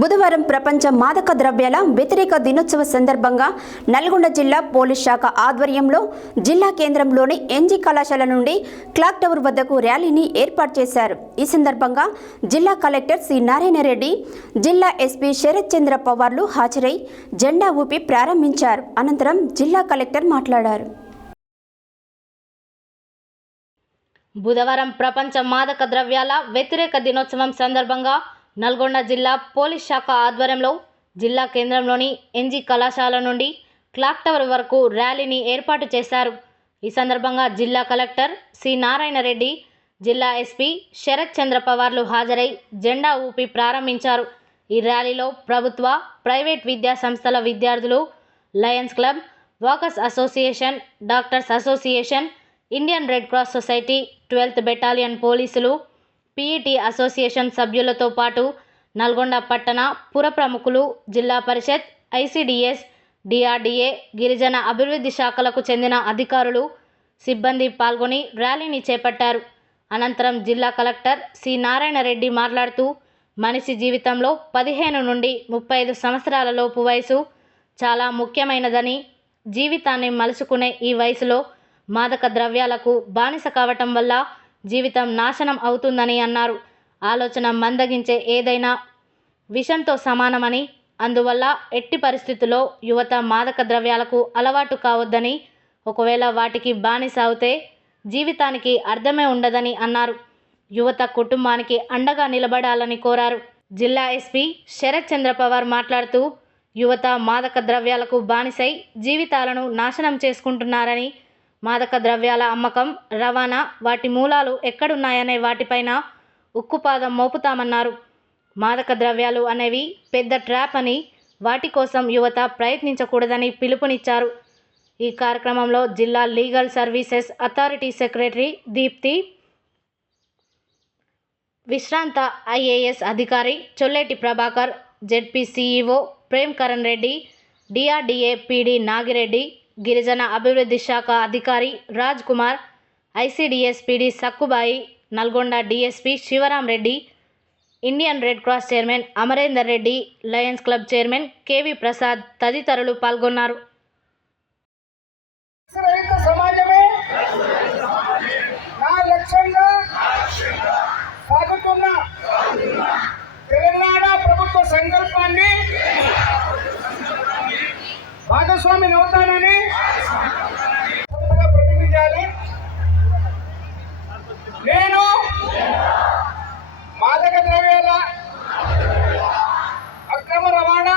బుధవారం ప్రపంచ మాదక ద్రవ్యాల వ్యతిరేక దినోత్సవ సందర్భంగా నల్గొండ జిల్లా పోలీస్ శాఖ ఆధ్వర్యంలో జిల్లా కేంద్రంలోని ఎన్జీ కళాశాల నుండి క్లాక్ టవర్ వద్దకు ర్యాలీని ఏర్పాటు చేశారు. ఈ సందర్భంగా జిల్లా కలెక్టర్ సి నారాయణ రెడ్డి, జిల్లా ఎస్పీ శరత్ చంద్ర పవార్లు హాజరై జెండా ఊపి ప్రారంభించారు. అనంతరం జిల్లా కలెక్టర్ మాట్లాడారు. బుధవారం ప్రపంచ మాదక ద్రవ్యాల వ్యతిరేక దినోత్సవం సందర్భంగా నల్గొండ జిల్లా పోలీస్ శాఖ ఆధ్వర్యంలో జిల్లా కేంద్రంలోని ఎన్జీ కళాశాల నుండి క్లాక్ టవర్ వరకు ర్యాలీని ఏర్పాటు చేశారు. ఈ సందర్భంగా జిల్లా కలెక్టర్ సి నారాయణ రెడ్డి, జిల్లా ఎస్పీ శరత్ చంద్ర పవార్లు హాజరై జెండా ఊపి ప్రారంభించారు. ఈ ర్యాలీలో ప్రభుత్వ, ప్రైవేట్ విద్యా సంస్థల విద్యార్థులు, Lions club, walkers association, doctors association, Indian Red cross society, 12th battalion పోలీసులు, పీఈటీ అసోసియేషన్ సభ్యులతో పాటు నల్గొండ పట్టణ పుర ప్రముఖులు, జిల్లా పరిషత్, ఐసిడిఎస్, డిఆర్డీఏ, గిరిజన అభివృద్ధి శాఖలకు చెందిన అధికారులు, సిబ్బంది పాల్గొని ర్యాలీని చేపట్టారు. అనంతరం జిల్లా కలెక్టర్ సి నారాయణ రెడ్డి మాట్లాడుతూ, మనిషి జీవితంలో 15 నుండి 35 సంవత్సరాల లోపు వయసు చాలా ముఖ్యమైనదని, జీవితాన్ని మలుచుకునే ఈ వయసులో మాదక ద్రవ్యాలకు బానిస కావటం వల్ల జీవితం నాశనం అవుతుందని అన్నారు. ఆలోచన మందగించే ఏదైనా విషంతో సమానమని, అందువల్ల ఎట్టి పరిస్థితుల్లో యువత మాదక ద్రవ్యాలకు అలవాటు కావద్దని, ఒకవేళ వాటికి బానిస అవుతే జీవితానికి అర్థమే ఉండదని అన్నారు. యువత కుటుంబానికి అండగా నిలబడాలని కోరారు. జిల్లా ఎస్పీ శరత్ చంద్ర పవార్ మాట్లాడుతూ, యువత మాదక ద్రవ్యాలకు బానిసై జీవితాలను నాశనం చేసుకుంటున్నారని, మాదక ద్రవ్యాల అమ్మకం, రవాణా, వాటి మూలాలు ఎక్కడున్నాయనే వాటిపైన ఉక్కుపాదం మోపుతామన్నారు. మాదక ద్రవ్యాలు అనేవి పెద్ద ట్రాప్ అని, వాటి కోసం యువత ప్రయత్నించకూడదని పిలుపునిచ్చారు. ఈ కార్యక్రమంలో జిల్లా legal services authority secretary Deepti, విశ్రాంత ఐఏఎస్ అధికారి Cholleti Prabhakar, ZP CEO Prem Karan Reddy, DRDA PD Nagireddy, గిరిజన అభివృద్ధి శాఖ అధికారి Raj Kumar, ICDS PD Sakkubai, Nalgonda DSP Sivaram Reddy, Indian Red Cross chairman Amarender Reddy, Lions Club chairman KV Prasad తదితరులు పాల్గొన్నారు. తెలంగాణ ప్రభుత్వ సంకల్పాన్ని భాగస్వామి అవుతానని ప్రతినిధించాలి. నేను మాదక ద్రవ్యాల అక్రమ రవాణా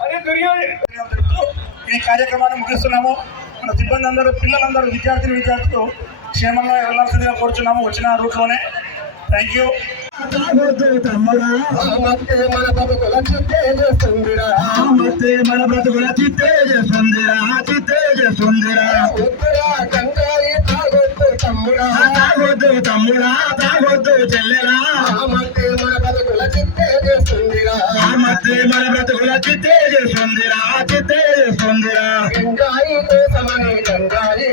మరియు దుర్యోగంతో ఈ కార్యక్రమాన్ని ముగిస్తున్నాము. మన సిబ్బంది అందరూ, పిల్లలందరూ, విద్యార్థులు క్షేమంగా వెళ్లాల్సిందిగా కోరుచున్నాము వచ్చిన రూట్లోనే. Thank you. మన బ్రతుకుల చిత్తే చేస్తుందిరా, మన బ్రతుకుల చిత్తే చేస్తుందిరా, చిత్తే చేస్తుందిరా. వద్దురా గంగాయి తాగొద్దు తమ్ముడా, తాగొద్దు తమ్ముడా, తాగొద్దు చెల్లెరా. మధ్య మన బ్రతుకుల చిత్తే చేస్తుందిరా, మధ్య మన బ్రతుకుల చిత్తే చేస్తుందిరా, చిత్తే చేస్తుందిరా. గంగాయి కోసమని గంగాయి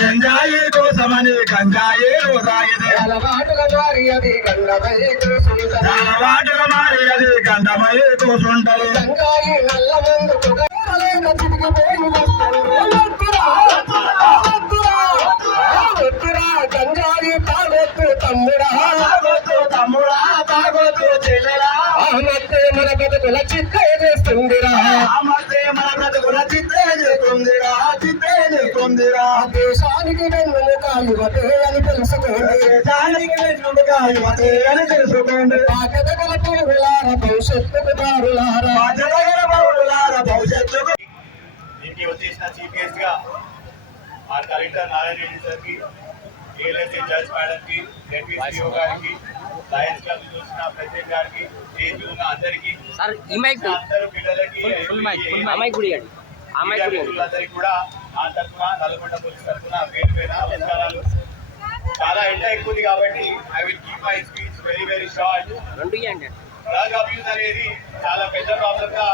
గంగాయి కోసమని గంగాయి సాగితే అలవాటుగా మారి అది గంగమై కూర్చుంటారు. గంగాయి నల్ల మందు గంగాయి తాగొద్దు తమ్ముడా, తమ్ముడా, తాగొద్దు చెల్లెరా. మన బ్రతుకుల చిత్తే చేస్తుందిరా, మన బ్రతుకుల చిత్తే చేస్తుందిరా, చిత్తే చేస్తుందిరా. దేశానికి వెన్నుముక యువతే అని తెలుసుకోండి, దేశానికి వెన్నుముక యువతే అని తెలుసుకోండి. బాధ్యత గల పౌరులార భవిష్యత్తుకు దారులారా, బాధ్యత గల పౌరులార భవిష్యత్తుకు. దీనికి వచ్చేసిన చీఫ్ గెస్ట్ గా మా కలెక్టర్ నారాయణ రెడ్డి సార్కి, ఏఎల్ఎస్ఏ జడ్జ్ మేడంకి, జెడ్పీ సిఇఓ గారికి, లయన్స్ క్లబ్ చూసిన ప్రెసిడెంట్ గారికి, స్టేజ్ ఉన్న అందరికీ, అందరూ పిల్లలకి, అందరికీ కూడా నా తరఫున, నల్గొండ పోలీస్ తరఫున పేరు పేరు నమస్కారాలు. చాలా ఎండ ఎక్కువది కాబట్టి I will keep my speech very very short. Drug abuse అనేది చాలా పెద్ద ప్రాబ్లం గా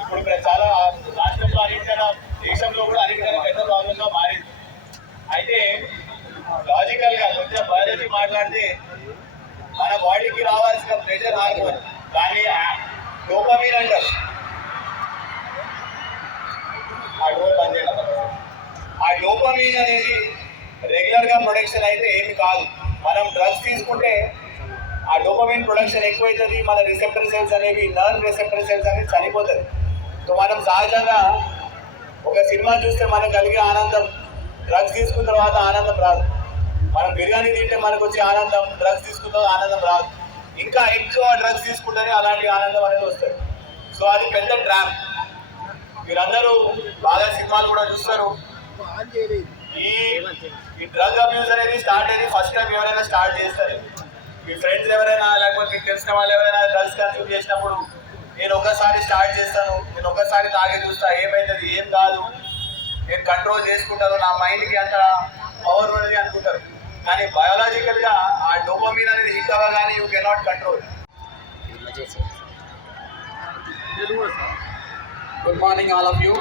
ఇప్పుడు చాలా రాష్ట్రంలో అన్నిటికన్నా, దేశంలో కూడా అన్నిటికన్నా పెద్ద ప్రాబ్లం గా మారింది. అయితే లాజికల్ గా కొంచెం బయాలజీ మాట్లాడితే మన బాడీకి రావాల్సిన దాన్ని డోపమిన్ అంటారు. ఆ డోర్ బంద్ చేయడం. ఆ డోపమిన్ అనేది రెగ్యులర్గా ప్రొడక్షన్ అయితే ఏమి కాదు. మనం డ్రగ్స్ తీసుకుంటే ఆ డోపమిన్ ప్రొడక్షన్ ఎక్కువైతుంది. మన రిసెప్టర్ సెల్స్ అనేవి, నర్వ్ రిసెప్టర్ సెల్స్ అనేవి చనిపోతుంది. సో మనం సహజంగా ఒక సినిమా చూస్తే మనకు కలిగే ఆనందం డ్రగ్స్ తీసుకున్న తర్వాత ఆనందం రాదు. మనం బిర్యానీ తింటే మనకు వచ్చే ఆనందం డ్రగ్స్ తీసుకున్న తర్వాత ఆనందం రాదు. ఇంకా ఎక్కువ డ్రగ్స్ తీసుకుంటేనే అలాంటి ఆనందం అనేది వస్తుంది. సో అది పెద్ద ట్రాప్. మీరందరూ బాగా సినిమాలు కూడా చూస్తారు. ఈ డ్రగ్ అబ్యూస్ అనేది స్టార్ట్ అయ్యి ఫస్ట్ టైం ఎవరైనా స్టార్ట్ చేస్తారు. మీ ఫ్రెండ్స్ ఎవరైనా లేకపోతే మీకు తెలిసిన వాళ్ళు ఎవరైనా డ్రగ్స్ కన్స్యూమ్ చేసినప్పుడు నేను ఒకసారి స్టార్ట్ చేస్తాను, నేను ఒకసారి తాగి చూస్తా, ఏమైతుంది, ఏం కాదు, నేను కంట్రోల్ చేసుకుంటాను, నా మైండ్కి అంత పవర్ ఉన్నది అనుకుంటారు. కానీ బయాలజికల్గా ఆ డోపమిన్ అనేది హిట్ అవ్వగానే you cannot control. Good morning all of you.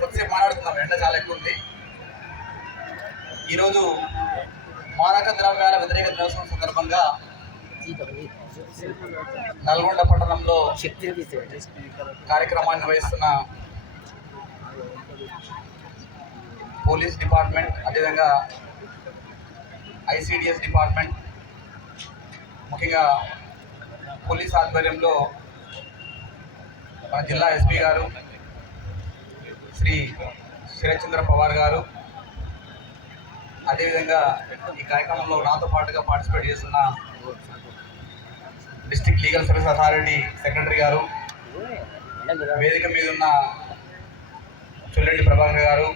కొద్దిసేపు మాట్లాడుతున్నాం, ఎండ చాలా ఎక్కువ ఉంది. ఈరోజు మాదక ద్రవ్యాల వ్యతిరేక దినోత్సవం సందర్భంగా నల్గొండ పట్టణంలో కార్యక్రమాన్ని నిర్వహిస్తున్న పోలీస్ డిపార్ట్మెంట్, అదేవిధంగా ఐసిడిఎస్ డిపార్ట్మెంట్, ముఖ్యంగా పోలీస్ ఆధ్వర్యంలో మన జిల్లా ఎస్పీ గారు శ్రీ శరత్చంద్ర పవార్ గారు, అదేవిధంగా ఈ కార్యక్రమంలో నాతో పాటుగా పార్టిసిపేట్ చేస్తున్న district legal service authority secretary గారు, వేదిక మీద ఉన్న చొల్లెడ్డి ప్రభాకర్ గారు,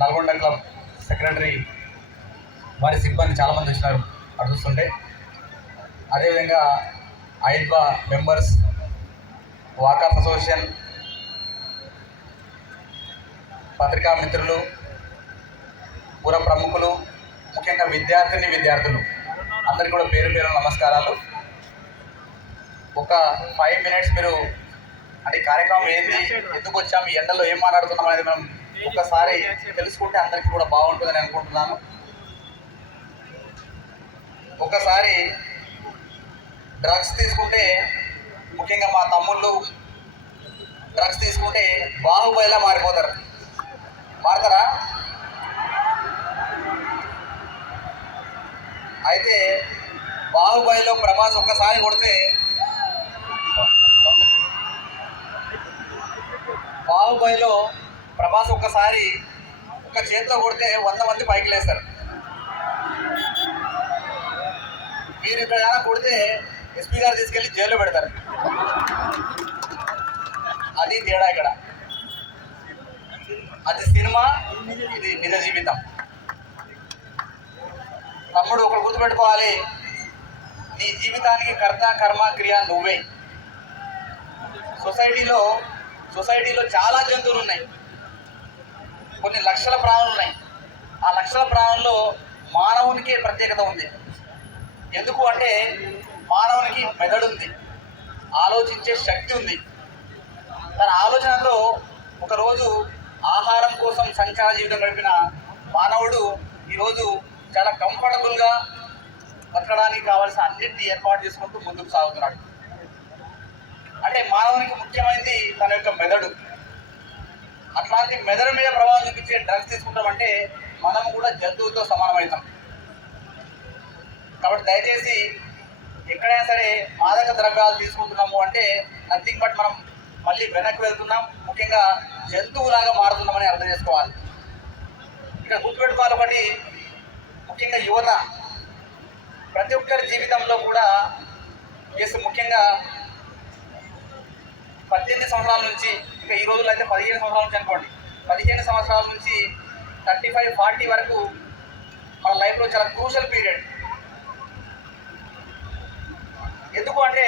నల్గొండ క్లబ్ సెక్రటరీ వారి సిబ్బంది చాలామంది వచ్చినారు అటు చూస్తుంటే, అదేవిధంగా ఐద్వా మెంబర్స్, వాకర్స్ అసోసియేషన్, పత్రికా మిత్రులు, పుర ప్రముఖులు, ముఖ్యంగా విద్యార్థులు అందరికీ కూడా పేరు పేరు నమస్కారాలు. ఒక 5 minutes మీరు అంటే కార్యక్రమం ఏంటి, ఎందుకు వచ్చాము, ఈ ఎండలో ఏం మాట్లాడుతున్నాం అనేది మనం ఒకసారి తెలుసుకుంటే అందరికీ కూడా బాగుంటుందని అనుకుంటున్నాను. ఒకసారి డ్రగ్స్ తీసుకుంటే, ముఖ్యంగా మా తమ్ముళ్ళు డ్రగ్స్ తీసుకుంటే బాహుబలిలా మారిపోతారు. మారుతారా? అయితే బాహుబలిలో ప్రభాస్ ఒక్కసారి కొడితే, బాహుబలిలో ప్రభాస్ ఒక్కసారి ఒక చేతిలో కొడితే 100 మంది పైకి లేస్తారు. మీరు ఇక్కడ కొడితే ఎస్పీ గారు తీసుకెళ్ళి జైల్లో పెడతారు. అది తేడా ఇక్కడ. అది సినిమా, ఇది నిజ జీవితం. తమ్ముడు ఒకటి గుర్తుపెట్టుకోవాలి, నీ జీవితానికి కర్త కర్మ క్రియ నువ్వే. సొసైటీలో చాలా జంతువులు ఉన్నాయి, కొన్ని లక్షల ప్రాణులు ఉన్నాయి. ఆ లక్షల ప్రాణుల్లో మానవునికే ప్రత్యేకత ఉంది. ఎందుకు అంటే మానవునికి మెదడు ఉంది, ఆలోచించే శక్తి ఉంది. తన ఆలోచనతో ఒకరోజు ఆహారం కోసం సంచార జీవితం గడిపిన మానవుడు ఈరోజు చాలా కంఫర్టబుల్గా బతకడానికి కావాల్సిన అన్నింటినీ ఏర్పాటు చేసుకుంటూ ముందుకు సాగుతున్నాడు. అంటే మానవునికి ముఖ్యమైనది తన యొక్క మెదడు. అట్లాంటి మెదడు మీద ప్రభావం చూపించే డ్రగ్స్ తీసుకుంటామంటే మనం కూడా జంతువులతో సమానమవుతాం. కాబట్టి దయచేసి ఎక్కడైనా సరే మాదక ద్రవ్యాలు తీసుకుంటున్నాము అంటే నథింగ్ బట్ మనం మళ్ళీ వెనక్కి వెళ్తున్నాం, ముఖ్యంగా జంతువులాగా మారుతున్నామని అర్థం చేసుకోవాలి. ఇక్కడ గుర్తుపెట్టుకోవాలి ఒకటి, ముఖ్యంగా యువత ప్రతి ఒక్కరి జీవితంలో కూడా ముఖ్యంగా 18 సంవత్సరాల నుంచి, ఇంకా ఈ రోజుల్లో అయితే 15 సంవత్సరాల నుంచి అనుకోండి, 15 సంవత్సరాల నుంచి 35-40 వరకు మన లైఫ్లో చాలా క్రూషల్ పీరియడ్. ఎందుకు అంటే